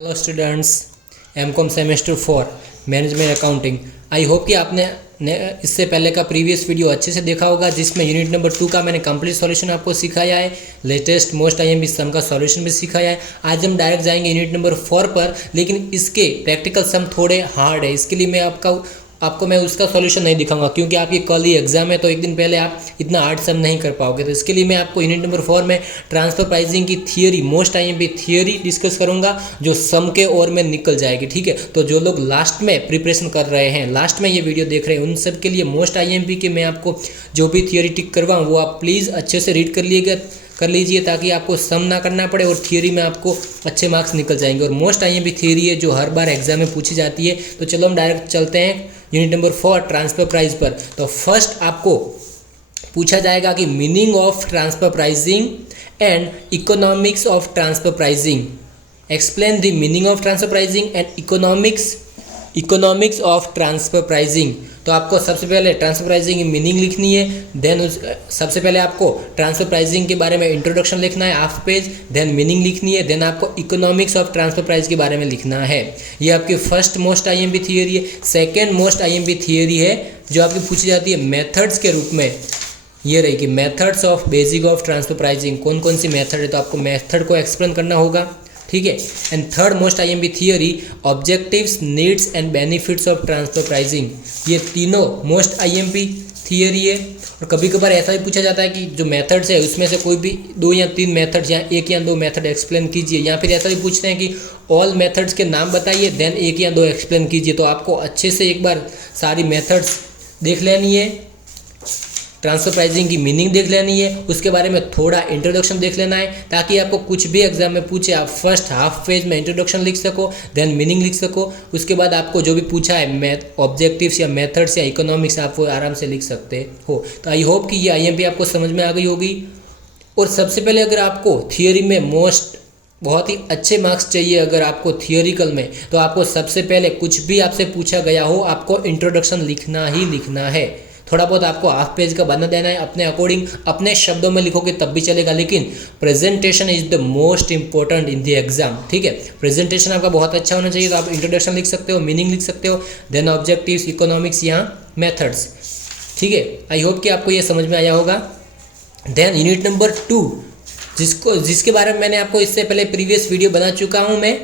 Hello students, M Com semester 4 management accounting. I hope कि आपने इससे पहले का प्रीवियस वीडियो अच्छे से देखा होगा, जिसमें यूनिट नंबर 2 का मैंने कंप्लीट सॉल्यूशन आपको सिखाया है। लेटेस्ट मोस्ट आईएमपी सम का सॉल्यूशन भी सिखाया है। आज हम डायरेक्ट जाएंगे यूनिट नंबर 4 पर, लेकिन इसके प्रैक्टिकल सम थोड़े हार्ड है। इसके लिए मैं आपको मैं उसका सॉल्यूशन नहीं दिखाऊंगा, क्योंकि आपकी कल ही एग्जाम है, तो एक दिन पहले आप इतना हार्ड सम नहीं कर पाओगे। तो इसके लिए मैं आपको यूनिट नंबर 4 में ट्रांसफर प्राइसिंग की theory, most IMP theory discuss करूंगा, जो सम के और में निकल जाएगी। ठीक है, तो जो लोग लास्ट में प्रिपरेशन कर रहे हैं, लास्ट में ये वीडियो देख रहे हैं, उन सब के लिए मोस्ट आईएमपी के मैं आपको जो भी थियरी टिक करवाऊँ वो आप प्लीज़ अच्छे से रीड कर लीजिए, ताकि आपको सम ना करना पड़े और थियरी में आपको अच्छे मार्क्स निकल जाएंगे। और मोस्ट आईएमपी थियरी है जो हर बार एग्जाम में पूछी जाती है। तो चलो हम डायरेक्ट चलते हैं यूनिट नंबर 4 ट्रांसफर प्राइस पर। तो फर्स्ट आपको पूछा जाएगा कि meaning of transfer pricing and economics of transfer pricing. Explain the meaning of transfer pricing and economics of transfer pricing. तो आपको सबसे पहले ट्रांसफर प्राइसिंग की मीनिंग लिखनी है, देन सबसे पहले आपको ट्रांसफर प्राइसिंग के बारे में इंट्रोडक्शन लिखना है हाफ पेज, देन मीनिंग लिखनी है, देन आपको इकोनॉमिक्स ऑफ ट्रांसफर प्राइस के बारे में लिखना है। ये आपकी फर्स्ट मोस्ट आईएमपी थियरी है। सेकेंड मोस्ट आईएमपी थियरी है जो आपकी पूछी जाती है मेथड्स के रूप में, ये रहेगी methods of basic of transfer pricing. कौन कौन सी मेथड है, तो आपको मेथड को एक्सप्लेन करना होगा। ठीक है, and third most IMP theory objectives, needs and benefits of transfer pricing. ये तीनों मोस्ट आईएमपी थियरी है। और कभी कभार ऐसा भी पूछा जाता है कि जो मेथड्स है उसमें से कोई भी 2 या 3 मेथड्स या 1 या 2 मेथड एक्सप्लेन कीजिए, या फिर ऐसा भी पूछते हैं कि ऑल मेथड्स के नाम बताइए, देन 1 या 2 एक्सप्लेन कीजिए। तो आपको अच्छे से एक बार सारी मेथड्स देख लेनी है, ट्रांसफर प्राइसिंग की मीनिंग देख लेनी है, उसके बारे में थोड़ा इंट्रोडक्शन देख लेना है, ताकि आपको कुछ भी एग्जाम में पूछे आप फर्स्ट हाफ पेज में इंट्रोडक्शन लिख सको, देन मीनिंग लिख सको। उसके बाद आपको जो भी पूछा है ऑब्जेक्टिव्स या मेथड्स या इकोनॉमिक्स, आप वो आराम से लिख सकते हो। तो आई होप कि ये आईएमपी आपको समझ में आ गई होगी। और सबसे पहले अगर आपको थियोरी में बहुत ही अच्छे मार्क्स चाहिए, अगर आपको थियोरिकल में, तो आपको सबसे पहले कुछ भी आपसे पूछा गया हो, आपको इंट्रोडक्शन लिखना ही लिखना है। थोड़ा बहुत आपको हाफ पेज का बना देना है, अपने अकॉर्डिंग अपने शब्दों में लिखोगे तब भी चलेगा, लेकिन presentation is the most important in the exam. ठीक है, प्रेजेंटेशन आपका बहुत अच्छा होना चाहिए। तो आप इंट्रोडक्शन लिख सकते हो, मीनिंग लिख सकते हो, देन ऑब्जेक्टिव्स, इकोनॉमिक्स, यहाँ मेथड्स। ठीक है, आई होप कि आपको ये समझ में आया होगा। देन यूनिट नंबर 2, जिसके बारे में मैंने आपको इससे पहले प्रीवियस वीडियो बना चुका हूँ मैं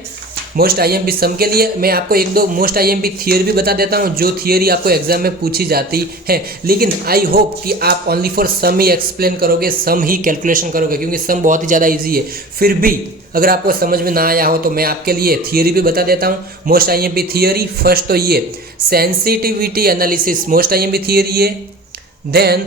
मोस्ट आईएमपी सम के लिए। मैं आपको 1-2 मोस्ट आईएमपी थियरी भी बता देता हूँ, जो थियरी आपको एग्जाम में पूछी जाती है। लेकिन आई होप कि आप ओनली फॉर सम ही एक्सप्लेन करोगे, सम ही कैलकुलेशन करोगे, क्योंकि सम बहुत ही ज़्यादा इजी है। फिर भी अगर आपको समझ में ना आया हो तो मैं आपके लिए थियरी भी बता देता हूँ, मोस्ट आईएमपी थियरी। फर्स्ट तो ये sensitivity analysis most IMP theory है, then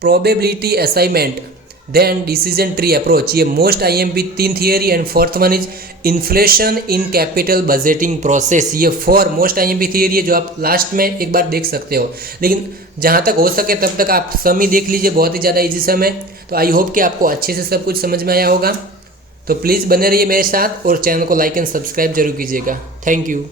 probability assignment, then decision tree approach, ये most IMP 3 theory. And fourth one is inflation in capital budgeting process. ये 4 मोस्ट आईएमपी थियरी है, जो आप last में एक बार देख सकते हो। लेकिन जहाँ तक हो सके तब तक आप सम ही देख लीजिए, बहुत ही ज़्यादा इजी सम है। तो आई होप कि आपको अच्छे से सब कुछ समझ में आया होगा। तो प्लीज़ बने रहिए मेरे साथ और चैनल को लाइक एंड सब्सक्राइब जरूर कीजिएगा। Thank you.